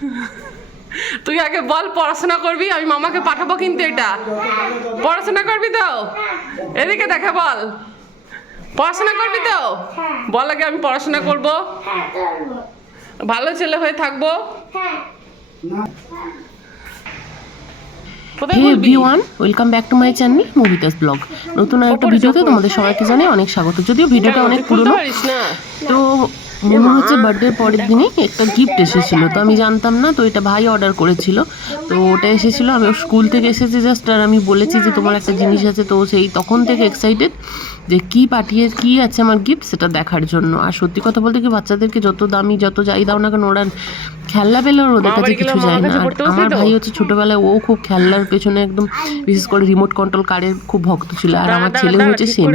তুই আগে বল পড়াশোনা করবি? আমি মামাকে পাঠাবো কিন্তু এটা। পড়াশোনা করবি তো? এদিকে দেখে বল। পড়াশোনা করবি তো? বল আগে আমি পড়াশোনা করব। ভালো ছেলে হয়ে থাকব। কোথায় hey everyone welcome back to my channel মুভিতাস vlog নতুন একটা ভিডিওতে তোমাদের সবাইকে জানাই অনেক স্বাগত। যদিও ভিডিওটা অনেক পুরনো তো মনে হচ্ছে বার্থডে পরের দিনই একটা গিফট এসেছিল তো আমি জানতাম না তো এটা ভাই অর্ডার করেছিল। তো ওটা এসেছিল আমি স্কুল থেকে এসেছি জাস্ট আর আমি বলেছি যে তোমার একটা জিনিস আছে তো সেই তখন থেকে এক্সাইটেড যে কি পাঠিয়ে কি আছে আমার গিফট সেটা দেখার জন্য। আর সত্যি কথা বলতে কি বাচ্চাদেরকে যত দামি যত যাই দাও না কেন ওরা খেলনা পেলে ওর ওদের কাছে কিছু যায় না। আর আমার ভাই হচ্ছে ছোটবেলায় ও খুব খেলনার পেছনে একদম বিশেষ করে রিমোট কন্ট্রোল কারের খুব ভক্ত ছিল। আর আমার ছেলে হচ্ছে সেম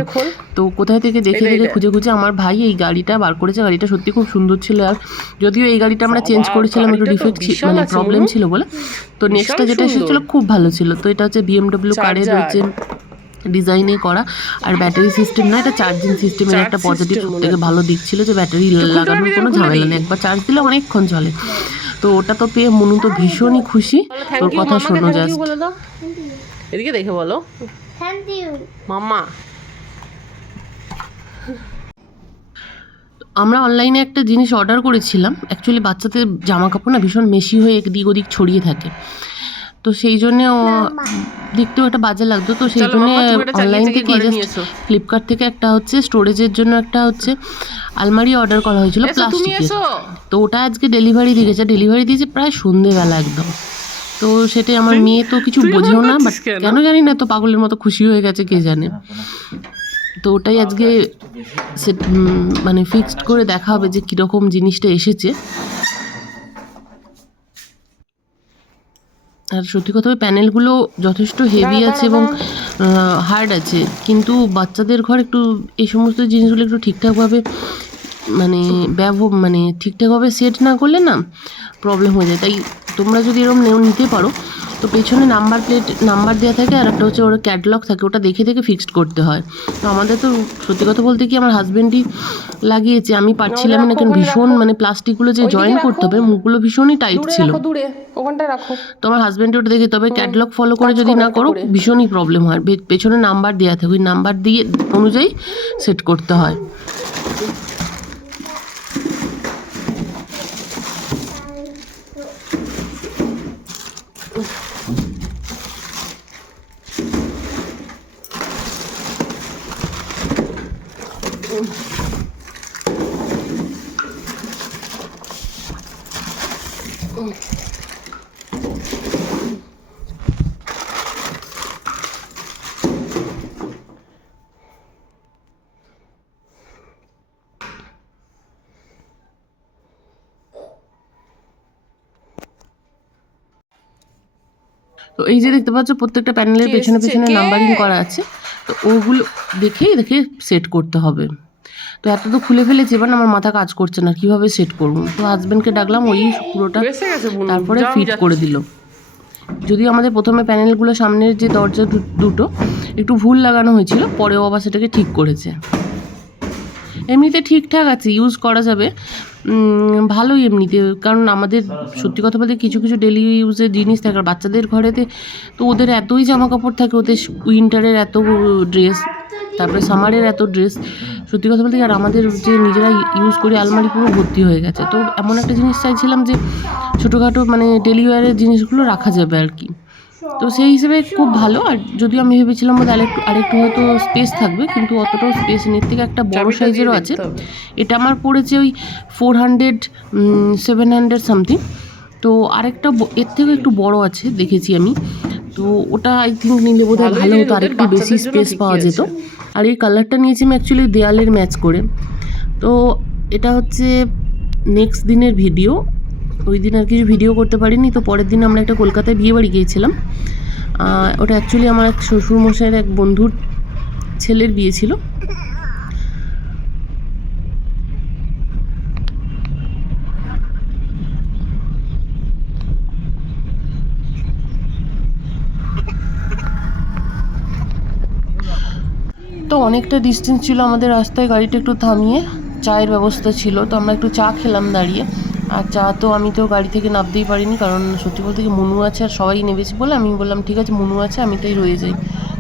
তো কোথায় থেকে দেখে দেখে খুঁজে খুঁজে আমার ভাই এই গাড়িটা বার করেছে। গাড়িটা সত্যি খুব সুন্দর ছিল। আর যদিও এই গাড়িটা আমরা চেঞ্জ করেছিলাম একটু ডিফেক্ট মানে প্রবলেম ছিল বলে। তো নেক্সটটা যেটা। এসেছিল খুব ভালো ছিল। তো এটা হচ্ছে বিএমডব্লিউ কারের Charger। ডিজাইনে করা। আর ব্যাটারি সিস্টেম না এটা চার্জিং সিস্টেমের একটা পজিটিভ থেকে ভালো দিক ছিল যে ব্যাটারি লাগানোর কোনো ঝামেলা নেই। একবার চার্জ দিলে অনেকক্ষণ চলে। তো ওটা তো পেয়ে মনু তো ভীষণই খুশি। তোর কথা শোনো জাস্ট এদিকে দেখে বলো। থ্যাংক ইউ মাম্মা। আমরা অনলাইনে একটা জিনিস অর্ডার করেছিলাম। অ্যাকচুয়ালি বাচ্চাদের জামা কাপড় না ভীষণ মেশি হয়ে এদিক ওদিক ছড়িয়ে থাকে। তো সেই জন্য ও দেখতেও একটা বাজে লাগতো। তো সেই জন্য অনলাইন থেকে জাস্ট ফ্লিপকার্ট থেকে একটা হচ্ছে স্টোরেজের জন্য একটা হচ্ছে আলমারি অর্ডার করা হয়েছিল এসো প্লাস্টিকের তো ওটা আজকে ডেলিভারি দিয়ে গেছে ডেলিভারি দিয়েছে প্রায় সন্ধেবেলা একদম। তো সেটাই আমার মেয়ে তো কিছু বোঝেও না বাট কেন? কেন জানি না তো পাগলের মতো খুশি হয়ে গেছে কে জানে। তো ওটাই আজকে সে মানে ফিক্সড করে দেখা হবে যে কীরকম জিনিসটা এসেছে। আর সত্যি কথা প্যানেলগুলো যথেষ্ট হেভি আছে এবং হার্ড আছে। কিন্তু বাচ্চাদের ঘর একটু এই সমস্ত জিনিসগুলো একটু ঠিকঠাকভাবে মানে ব্যব মানে ঠিকঠাকভাবে সেট না করলে না প্রবলেম হয়ে যায়। তাই তোমরা যদি এরকম নেও নিতে পারো তো পেছনে নাম্বার প্লেট নাম্বার দেওয়া থাকে আর একটা হচ্ছে ওর ক্যাটলগ থাকে ওটা দেখে দেখে ফিক্সড করতে হয়। তো আমাদের তো সত্যি কথা বলতে কি আমার হাজব্যান্ডই লাগিয়েছে আমি পারছিলাম না কেন ভীষণ মানে প্লাস্টিকগুলো যে জয়েন করতে হবে মুখগুলো ভীষণই টাইট ছিল। রাখো তো আমার হাজব্যান্ড ওটা দেখে তবে ক্যাটলগ ফলো করে যদি না করো ভীষণই প্রবলেম হয়। পেছনে নাম্বার দেওয়া থাকে ওই নাম্বার দিয়ে অনুযায়ী সেট করতে হয়। তো এই যে দেখতে পাচ্ছ প্রত্যেকটা প্যানেলের পেছনে? পেছনে নাম্বারিং করা আছে। তো ওগুলো দেখেই দেখে সেট করতে হবে। তো এত তো খুলে ফেলেছি এবার আমার মাথা কাজ করছে না কীভাবে সেট করব? তো হাজব্যান্ডকে ডাকলাম ওই পুরোটা তারপরে ফিট করে দিল। যদিও আমাদের প্রথমে প্যানেলগুলো সামনের যে দরজা দুটো একটু ভুল লাগানো হয়েছিল পরেও আবার সেটাকে ঠিক করেছে। এমনিতে ঠিকঠাক আছে ইউজ করা যাবে। ভালোই এমনিতে, কারণ আমাদের সত্যি কথা বলতে কিছু কিছু ডেলি ইউজের জিনিস থাকে, আর বাচ্চাদের ঘরেতে তো ওদের এতই জামা কাপড় থাকে, ওদের উইন্টারের এত ড্রেস তারপরে সামারের এত ড্রেস সত্যি কথা বলতে আর আমাদের যে নিজেরা ইউজ করি, আলমারি পুরো ভর্তি হয়ে গেছে। তো এমন একটা জিনিস চাইছিলাম যে, ছোটোখাটো মানে ডেলি ওয়ারের জিনিসগুলো রাখা যাবে আর কি। তো সেই হিসেবে খুব ভালো। আর যদিও আমি ভেবেছিলাম বোধহয় আরেকটু আরেকটু হয়তো স্পেস থাকবে কিন্তু অতটাও স্পেস এর থেকে একটা বড় সাইজেরও আছে। এটা আমার পড়েছে ওই four hundred seven hundred something তো আরেকটা এর থেকেও একটু বড় আছে দেখেছি আমি। তো ওটা আই থিঙ্ক নিলে বোধহয় ভালোই ভালো হতো। আর ওদের একটু বেশি স্পেস পাওয়া যেত। আর এই কালারটা নিয়েছি আমি অ্যাকচুয়ালি দেয়ালের ম্যাচ করে। তো এটা হচ্ছে নেক্সট দিনের ভিডিও ওই দিন আর কিছু ভিডিও করতে পারিনি, তো পরের দিন আমরা একটা কলকাতায় বিয়ে বাড়ি গিয়েছিলাম। ওটা অ্যাকচুয়ালি আমার এক শ্বশুর মশাইয়ের এক বন্ধুর ছেলের বিয়ে ছিল। তো অনেকটা ডিস্টেন্স ছিল আমাদের রাস্তায়, গাড়িটা একটু থামিয়ে, চায়ের ব্যবস্থা ছিল, তো আমরা একটু চা খেলাম দাঁড়িয়ে। আর চা তো আমি তো গাড়ি থেকে নামতেই পারিনি, কারণ সত্যি বলতে কি মনু আছে আর সবাই নেমেছে বলে আমি বললাম, ঠিক আছে, মনু আছে, আমি তাই রয়ে যাই।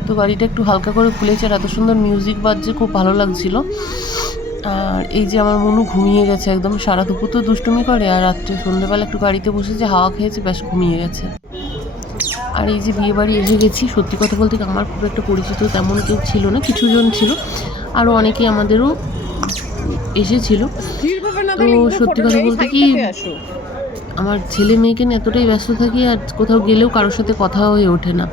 তো গাড়িটা একটু হালকা করে খুলেছে আর এত সুন্দর মিউজিক বাজছে, খুব ভালো লাগছিল। আর এই যে আমার মনু ঘুমিয়ে গেছে একদম, সারা দুপুর তো দুষ্টুমি করে আর রাত্রে সন্ধ্যেবেলা একটু গাড়িতে বসেছে হাওয়া খেয়েছে, ব্যাস ঘুমিয়ে গেছে। আর এই যে বিয়ে বাড়ি এসে গেছি, সত্যি কথা বলতে আমার খুব একটা পরিচিত তেমন কেউ ছিল না, কিছুজন ছিল। আরও অনেকে আমাদেরও এসেছিল। তো সত্যি কথা বলতে কি আমার ছেলে মেয়েকে নিয়ে এতটাই ব্যস্ত থাকি আর কোথাও গেলেও কারোর সাথে কথা হয়ে ওঠে না।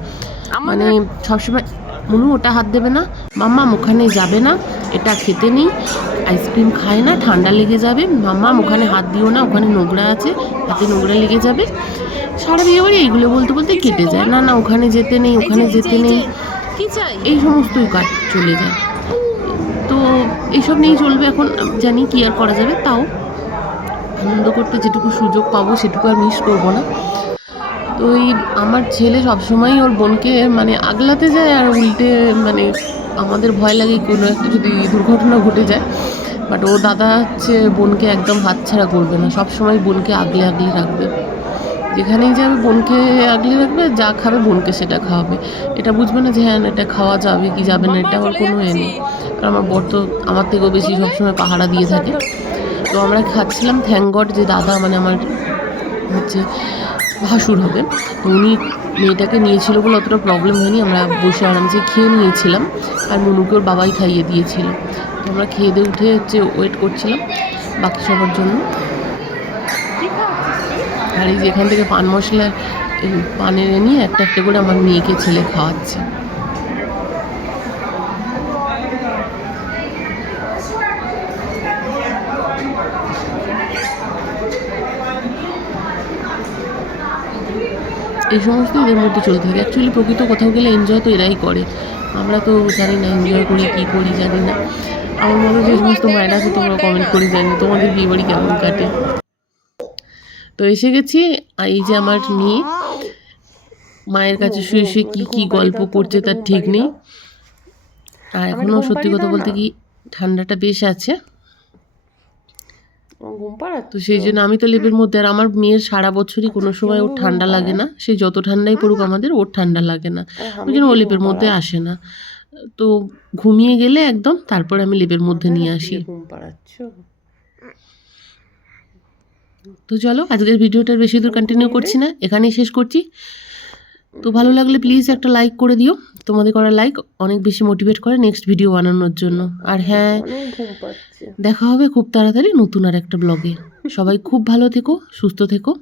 মানে সবসময় মনু ওটা হাত দেবে না মাম্মা ওখানে যাবে না এটা খেতে নেই আইসক্রিম খায় না ঠান্ডা লেগে যাবে মাম্মা ওখানে হাত দিও না ওখানে নোংরা আছে হাতে নোংরা লেগে যাবে। সারা বিয়ে বাড়ি এইগুলো বলতে বলতে কেটে যায়। না না ওখানে যেতে নেই ওখানে যেতে নেই। কি চাই? এই সমস্তই কাজ চলে যায়। এইসব নিয়েই চলবে এখন, জানি কি আর করা যাবে, তাও আনন্দ করতে যেটুকু সুযোগ পাবো সেটুকু আর মিস করব না। তো এই আমার ছেলে সবসময় ওর বোনকে মানে আগলাতে যায় আর উল্টে মানে আমাদের ভয় লাগে কোনো একটা যদি দুর্ঘটনা ঘটে যায়। বাট ও দাদা হচ্ছে বোনকে একদম হাতছাড়া করবে না, সবসময় বোনকে আগলে আগলে রাখবে। যেখানেই যাবে বোনকে আগলে রাখবে, যা খাবে বোনকে সেটা খাওয়াবে। এটা বুঝবে না যে হ্যাঁ এটা খাওয়া যাবে কি যাবে না, এটা আমার কোনো এ নেই। কারণ আমার বর তো আমার থেকেও বেশি সবসময় পাহারা দিয়ে থাকে। তো আমরা খাচ্ছিলাম থ্যাংক যে দাদা মানে আমার হচ্ছে ভাসুর হবে। তো উনি মেয়েটাকে নিয়েছিল বলে অতটা প্রবলেম হয়নি, আমরা বসে আরামসে খেয়ে নিয়েছিলাম। আর মনুকে ওর বাবাই খাইয়ে দিয়েছিল। তো আমরা খেয়ে দিয়ে উঠে হচ্ছে ওয়েট করছিলাম বাকি সবার জন্য। আর এই থেকে পান মশলা পানের নিয়ে একটা একটা করে আমার মেয়েকে, ছেলে খাওয়াচ্ছে। এই সমস্ত এদের মধ্যে চলতে থাকে। অ্যাকচুয়ালি প্রকৃত কোথাও গেলে এনজয় তো এরাই করে। আমরা তো জানি না এনজয় করি কী করি, জানি না। আমার মনে হয় যে সমস্ত মায়েরা আছে, তোমরা কমেন্ট করে জানি তোমাদের বিয়ে বাড়ি কেমন কাটে? তো এসে গেছি এই যে আমার মেয়ে মায়ের কাছে শুয়ে শুয়ে কী কী গল্প করছে তার ঠিক নেই। আর এখনও সত্যি কথা বলতে কি ঠান্ডাটা বেশ আছে। তো সেই জন্য আমি তো লেপের মধ্যে আর আমার মেয়ের সারা বছরই কোনো সময় ওর ঠান্ডা লাগে না। সে যত ঠান্ডাই পড়ুক আমাদের ওর ঠান্ডা লাগে না। ওই জন্য ও লেপের মধ্যে আসে না। তো ঘুমিয়ে গেলে একদম তারপরে আমি লেপের মধ্যে নিয়ে আসি। ঘুম পাড়াচ্ছ তো চলো, আজকের ভিডিওটা বেশি দূর কন্টিনিউ করছি না, এখানেই শেষ করছি। তো ভালো লাগলে প্লিজ একটা লাইক করে দিও, তোমাদের করা লাইক অনেক বেশি মোটিভেট করে নেক্সট ভিডিও বানানোর জন্য। আর হ্যাঁ দেখা হবে খুব তাড়াতাড়ি নতুন আর একটা ব্লগে সবাই খুব ভালো থেকো, সুস্থ থেকো।